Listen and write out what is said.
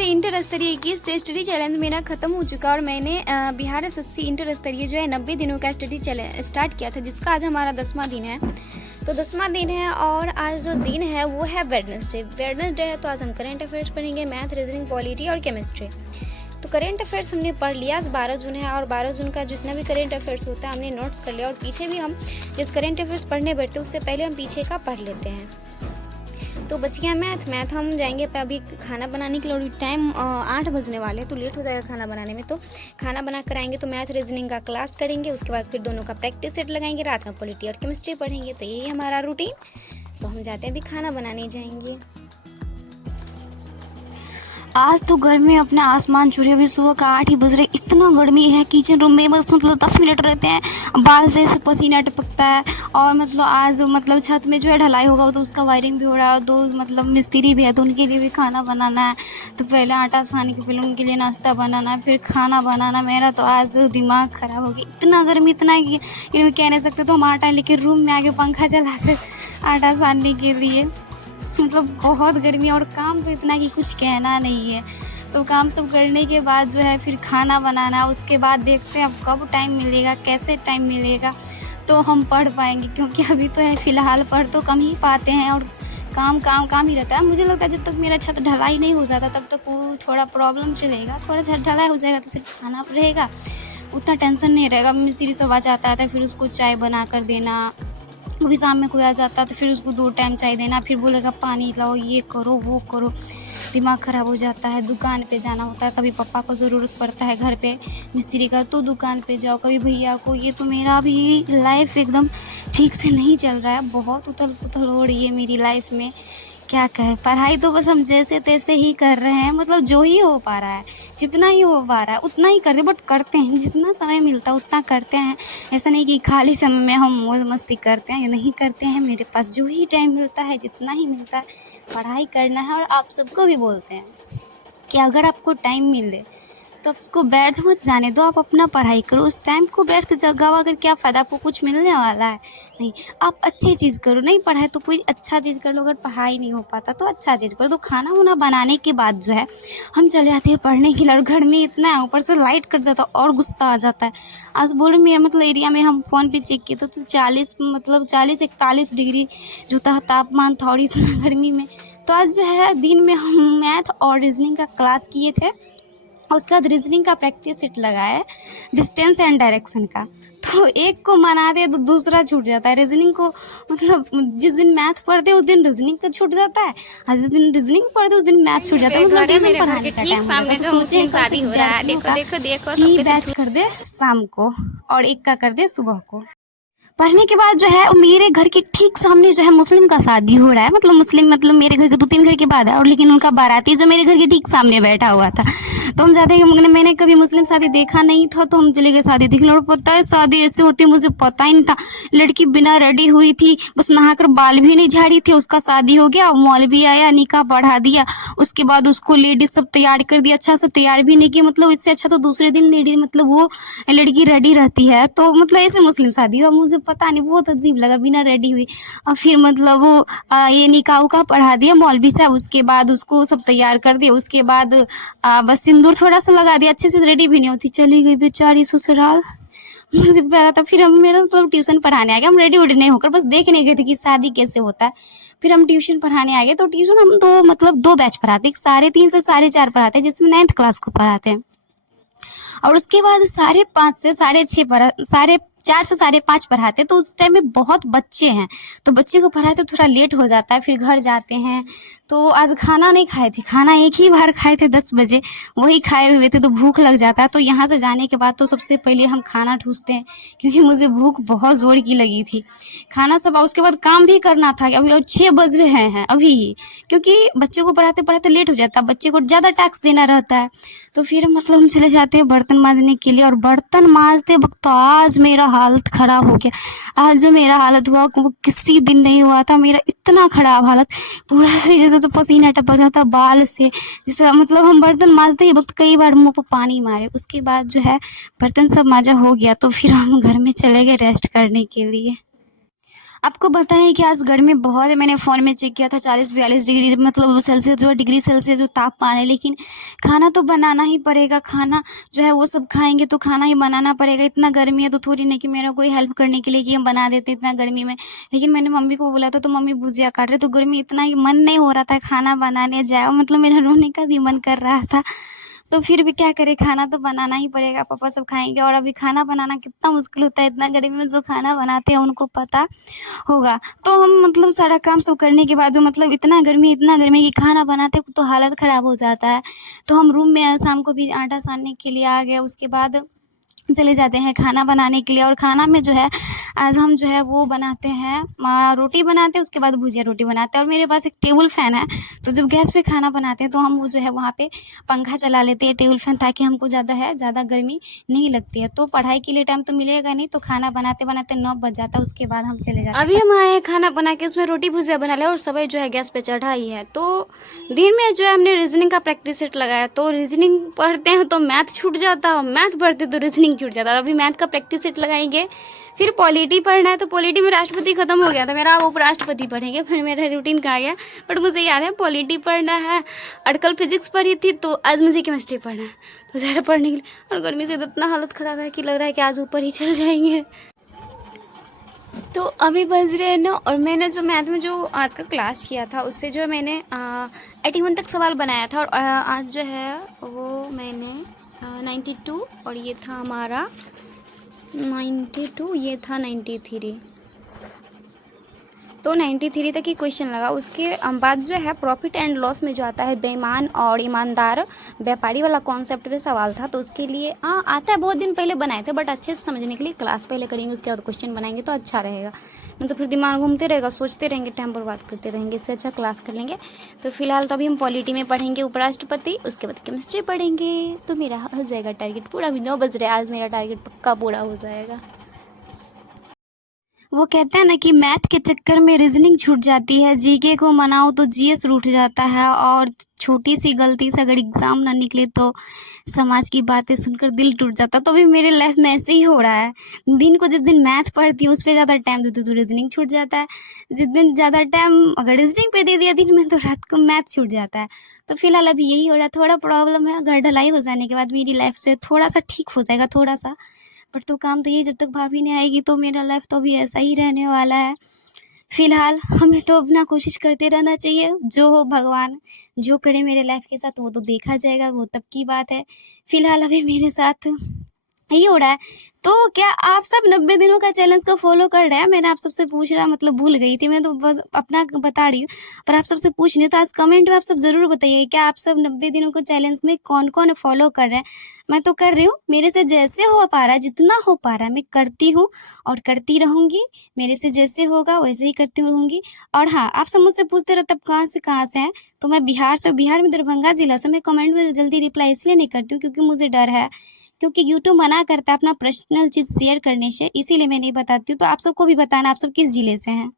से इंटर स्तरीय की स्टडी चैलेंज मेरा ख़त्म हो चुका और मैंने बिहार एसएससी इंटर स्तरीय जो है 90 दिनों का स्टडी चैलेंज स्टार्ट किया था, जिसका आज हमारा 10वां दिन है। तो 10वां दिन है और आज जो दिन है वो है वेडनेसडे है। तो आज हम करेंट अफेयर्स पढ़ेंगे, मैथ, रीजनिंग, पॉलिटी और केमिस्ट्री। तो करेंट अफेयर्स हमने पढ़ लिया। आज 12 जून है और 12 जून का जितना भी करेंट अफेयर्स होता है हमने नोट्स कर लिया। और पीछे भी हम जिस करेंट अफेयर्स पढ़ने बैठते हैं उससे पहले हम पीछे का पढ़ लेते हैं। तो बच गया मैथ हम जाएंगे अभी खाना बनाने के लिए। टाइम 8 बजने वाले, तो लेट हो जाएगा खाना बनाने में। तो खाना बना कर आएंगे तो मैथ रीजनिंग का क्लास करेंगे, उसके बाद फिर दोनों का प्रैक्टिस सेट लगाएंगे, रात में पॉलिटी और केमिस्ट्री पढ़ेंगे। तो यही हमारा रूटीन। तो हम जाते हैं अभी खाना बनाने जाएंगे। आज तो गर्मी अपने आसमान छू रही है। अभी सुबह का 8 ही बज रहे, इतना गर्मी है किचन रूम में, बस 10 मिनट रहते हैं, बाल से पसीना टपकता है। और आज छत में जो है ढलाई होगा तो उसका वायरिंग भी हो रहा है। 2 मिस्त्री भी है तो उनके लिए भी खाना बनाना है। तो पहले आटा सानी के, फिर उनके लिए नाश्ता बनाना है, फिर खाना बनाना। मेरा तो आज दिमाग ख़राब हो गया। इतना गर्मी इतना है कि कह नहीं सकते। तो हम आटा लेके रूम में आके पंखा चला कर आटा सानने के लिए, बहुत गर्मी और काम तो इतना कि कुछ कहना नहीं है। तो काम सब करने के बाद जो है फिर खाना बनाना, उसके बाद देखते हैं अब कब टाइम मिलेगा, कैसे टाइम मिलेगा तो हम पढ़ पाएंगे। क्योंकि अभी तो है फ़िलहाल पढ़ तो कम ही पाते हैं और काम ही रहता है। मुझे लगता है जब तक मेरा छत ढलाई नहीं हो जाता तब तक वो थोड़ा प्रॉब्लम चलेगा। थोड़ा छत ढलाई हो जाएगा तो सिर्फ खाना रहेगा, उतना टेंशन नहीं रहेगा। मिस्त्री सब आ जाता है फिर उसको चाय बना कर देना। कभी शाम में कोई आ जाता है तो फिर उसको 2 टाइम चाय देना, फिर बोलेगा पानी लाओ, ये करो वो करो। दिमाग ख़राब हो जाता है। दुकान पे जाना होता है, कभी पापा को ज़रूरत पड़ता है घर पे मिस्त्री का तो दुकान पे जाओ, कभी भैया को। ये तो मेरा भी लाइफ एकदम ठीक से नहीं चल रहा है। बहुत उथल पुथल हो रही है मेरी लाइफ में। क्या कहें, पढ़ाई तो बस हम जैसे तैसे ही कर रहे हैं। जो ही हो पा रहा है, जितना ही हो पा रहा है उतना ही करते, बट करते हैं जितना समय मिलता है उतना करते हैं। ऐसा नहीं कि खाली समय में हम मौज मस्ती करते हैं, ये नहीं करते हैं। मेरे पास जो ही टाइम मिलता है, जितना ही मिलता है, पढ़ाई करना है। और आप सबको भी बोलते हैं कि अगर आपको टाइम मिले तो उसको व्यर्थ मत जाने दो, आप अपना पढ़ाई करो। उस टाइम को व्यर्थ जगह अगर क्या फ़ायदा, आपको कुछ मिलने वाला है नहीं। आप अच्छी चीज़ करो, नहीं पढ़ाई तो कोई अच्छा चीज़ कर लो। अगर पढ़ाई नहीं हो पाता तो अच्छा चीज़ करो। तो खाना वाना बनाने के बाद जो है हम चले जाते हैं पढ़ने के लिए। और घर में इतना है, ऊपर से लाइट कट जाता है और गुस्सा आ जाता है। आज बोल रहे मेरे एरिया में हम फ़ोन पे चेक किए तो 40-41 डिग्री जो था तापमान था, और इतना गर्मी में। तो आज जो है दिन में हम मैथ और रीजनिंग का क्लास किए थे और उसके बाद रीजनिंग का प्रैक्टिस सेट लगाया, डिस्टेंस एंड डायरेक्शन का। तो एक को मना दे तो दूसरा छूट जाता है। रीजनिंग को जिस दिन मैथ पढ़ते उस दिन रीजनिंग का छूट जाता है, और जिस दिन रीजनिंग पढ़ते उस दिन मैथ छूट जाता है। ट्यूशन पढ़ाने का टाइम सामने जो मुस्लिम शादी हो रहा है, देखो कि बैच कर दे शाम को और एक का कर दे सुबह को। पढ़ने के बाद जो है मेरे घर के ठीक सामने जो है मुस्लिम का शादी हो रहा है। मुस्लिम मेरे घर के 2-3 घर के बाद है, और लेकिन उनका बाराती जो मेरे घर के ठीक सामने बैठा हुआ था। तो हम जाते हैं, मैंने कभी मुस्लिम शादी देखा नहीं था तो हम चले गए शादी देखने। और पता है शादी ऐसे होती है मुझे पता ही नहीं था। लड़की बिना रेडी हुई थी, बस नहाकर बाल भी नहीं झाड़ी थी, उसका शादी हो गया। मौलवी आया, निकाह पढ़ा दिया, उसके बाद उसको लेडीज सब तैयार कर दिया। अच्छा से तैयार भी नहीं किया, इससे अच्छा तो दूसरे दिन लेडी वो लड़की रेडी रहती है। तो ऐसे मुस्लिम शादी हुआ, मुझे पता नहीं, बहुत अजीब लगा बिना रेडी हुई। और फिर वो ये निकाह का पढ़ा दिया मौलवी साहब, उसके बाद उसको सब तैयार कर दिया। उसके बाद बस सिंदूर थोड़ा सा लगा दिया, अच्छे से रेडी भी नहीं होती, चली गई बेचारी ससुराल। मुझे पता था। फिर हम मेरा ट्यूशन पढ़ाने आ गया। हम रेडी वेडी नहीं होकर बस देखने गए थे कि शादी कैसे होता है। फिर हम ट्यूशन पढ़ाने आ गए। तो ट्यूशन हम दो बैच पढ़ाते, 3:30 से 4:30 पढ़ाते हैं, जिसमें 9th क्लास को पढ़ाते हैं। और उसके बाद 4:30 से 4:30 से 5:30 पढ़ाते। तो उस टाइम में बहुत बच्चे हैं, तो बच्चे को पढ़ाते थोड़ा लेट हो जाता है। फिर घर जाते हैं। तो आज खाना नहीं खाए थे, खाना एक ही बार खाए थे 10 बजे, वही खाए हुए थे, तो भूख लग जाता है। तो यहाँ से जाने के बाद तो सबसे पहले हम खाना ठूसते हैं, क्योंकि मुझे भूख बहुत ज़ोर की लगी थी। खाना सब, उसके बाद काम भी करना था। अभी 6 बज रहे हैं अभी ही, क्योंकि बच्चों को पढ़ाते पढ़ाते लेट हो जाता है, बच्चे को ज़्यादा टास्क देना रहता है। तो फिर हम चले जाते हैं बर्तन मांजने के लिए। और बर्तन मांजते वक्त तो आज मेरा हालत ख़राब हो गया। आज जो मेरा हालत हुआ वो किसी दिन नहीं हुआ था। मेरा इतना ख़राब हालत, पूरा शरीर से तो पसीना टपक रहा था बाल से। जैसे हम बर्तन मांजते ही वक्त कई बार मुँह पर पानी मारे। उसके बाद जो है बर्तन सब मांजा हो गया तो फिर हम घर में चले गए रेस्ट करने के लिए। आपको बताएं कि आज गर्मी बहुत है। मैंने फ़ोन में चेक किया था 40-42 डिग्री मतलब सेल्सियस जो डिग्री सेल्सियस जो तापमान है, लेकिन खाना तो बनाना ही पड़ेगा। खाना जो है वो सब खाएंगे तो खाना ही बनाना पड़ेगा। इतना गर्मी है तो थोड़ी नहीं कि मेरा कोई हेल्प करने के लिए कि हम बना देते इतना गर्मी में। लेकिन मैंने मम्मी को बोला था तो मम्मी भुजिया काट रहे, तो गर्मी इतना ही मन नहीं हो रहा था खाना बनाने जाए, मतलब मेरा रोने का भी मन कर रहा था। तो फिर भी क्या करें, खाना तो बनाना ही पड़ेगा। पापा सब खाएंगे और अभी खाना बनाना कितना मुश्किल होता है इतना गर्मी में। जो खाना बनाते हैं उनको पता होगा। तो हम मतलब सारा काम सब करने के बाद जो मतलब इतना गर्मी कि खाना बनाते तो हालत ख़राब हो जाता है। तो हम रूम में शाम को भी आटा सानने के लिए आ गए। उसके बाद चले जाते हैं खाना बनाने के लिए। और खाना में जो है आज हम जो है वो बनाते हैं रोटी बनाते हैं, उसके बाद भुजिया रोटी बनाते हैं। और मेरे पास एक टेबल फ़ैन है, तो जब गैस पे खाना बनाते हैं तो हम वो जो है वहाँ पे पंखा चला लेते हैं टेबल फ़ैन, ताकि हमको ज़्यादा गर्मी नहीं लगती है। तो पढ़ाई के लिए टाइम तो मिलेगा नहीं, तो खाना बनाते बनाते 9 बज जाता है। उसके बाद हम चले जाते हैं। अभी हम आए हैं खाना बना के, उसमें रोटी भुजिया बना लिया और सब्जी जो है गैस पे चढ़ा ही है। तो दिन में जो है हमने रीजनिंग का प्रैक्टिस सेट लगाया। तो रीजनिंग पढ़ते हैं तो मैथ छूट जाता है, मैथ पढ़ते तो रीजनिंग छूट जाता है। अभी मैथ का प्रैक्टिस सेट लगाएंगे। फिर पॉलिटी पढ़ना है, तो पॉलिटी में राष्ट्रपति खत्म हो गया था मेरा, अब उपराष्ट्रपति पढ़ेंगे। फिर मेरा रूटीन कहा गया, बट मुझे याद है पॉलिटी पढ़ना है और कल फिजिक्स पढ़ी थी, तो आज मुझे केमिस्ट्री पढ़ना है। तो ज़रा पढ़ने के लिए, और गर्मी से इतना हालत ख़राब है कि लग रहा है कि आज ऊपर ही चल जाएंगे। तो अभी बज रहे हैं ना, और मैंने जो मैथ में जो आज का क्लास किया था उससे जो मैंने 81 तक सवाल बनाया था। और आज जो है वो मैंने 92, और ये था हमारा 92, ये था 93। तो 93 तक ही क्वेश्चन लगा। उसके बाद जो है प्रॉफिट एंड लॉस में जो आता है बेईमान और ईमानदार व्यापारी वाला कॉन्सेप्ट पे सवाल था। तो उसके लिए आता है, बहुत दिन पहले बनाए थे, बट अच्छे से समझने के लिए क्लास पहले करेंगे, उसके बाद क्वेश्चन बनाएंगे तो अच्छा रहेगा। नहीं तो फिर दिमाग घूमते रहेगा, सोचते रहेंगे, टाइम पर बात करते रहेंगे। इससे अच्छा क्लास कर लेंगे। तो फिलहाल तो अभी हम पॉलिटी में पढ़ेंगे उपराष्ट्रपति, उसके बाद केमिस्ट्री पढ़ेंगे। तो मेरा हो जाएगा टारगेट पूरा। अभी 9 बज रहे हैं, आज मेरा टारगेट पक्का पूरा हो जाएगा। वो कहते हैं ना कि मैथ के चक्कर में रीजनिंग छूट जाती है, जीके को मनाओ तो जीएस रूठ जाता है। और छोटी सी गलती से अगर एग्ज़ाम ना निकले तो समाज की बातें सुनकर दिल टूट जाता है। तो अभी मेरे लाइफ में ऐसे ही हो रहा है। दिन को जिस दिन मैथ पढ़ती हूँ उस पर ज़्यादा टाइम देती हूँ तो रीजनिंग छूट जाता है। जिस दिन ज़्यादा टाइम अगर रीजनिंग पे दे दिया दिन में तो रात को मैथ छूट जाता है। तो फिलहाल अभी यही हो रहा है। थोड़ा प्रॉब्लम है, घर ढलाई हो जाने के बाद मेरी लाइफ से थोड़ा सा ठीक हो जाएगा, थोड़ा सा। बट तो काम तो यही, जब तक भाभी नहीं आएगी तो मेरा लाइफ तो अभी ऐसा ही रहने वाला है। फिलहाल हमें तो अपना कोशिश करते रहना चाहिए। जो हो भगवान जो करे मेरे लाइफ के साथ वो तो देखा जाएगा, वो तब की बात है। फिलहाल अभी मेरे साथ यही हो रहा है। तो क्या आप सब 90 दिनों का चैलेंज को फॉलो कर रहे हैं? मैंने आप सबसे पूछना मतलब भूल गई थी, मैं तो बस अपना बता रही हूँ, पर आप सबसे पूछ रही हूँ। तो आज कमेंट में आप सब ज़रूर बताइए क्या आप सब 90 दिनों को चैलेंज में कौन कौन फॉलो कर रहे हैं। मैं तो कर रही हूँ, मेरे से जैसे हो पा रहा है, जितना हो पा रहा है मैं करती हूँ और करती रहूँगी। मेरे से जैसे होगा वैसे ही करती रहूँगी। और हाँ, आप सब मुझसे पूछते रहे तब कहाँ से हैं, तो मैं बिहार से, बिहार में दरभंगा ज़िला से। मैं कमेंट में जल्दी रिप्लाई इसलिए नहीं करती हूँ क्योंकि मुझे डर है, क्योंकि यूट्यूब मना करता है अपना पर्सनल चीज़ शेयर करने से, इसीलिए मैं नहीं बताती हूँ। तो आप सबको भी बताना आप सब किस ज़िले से हैं।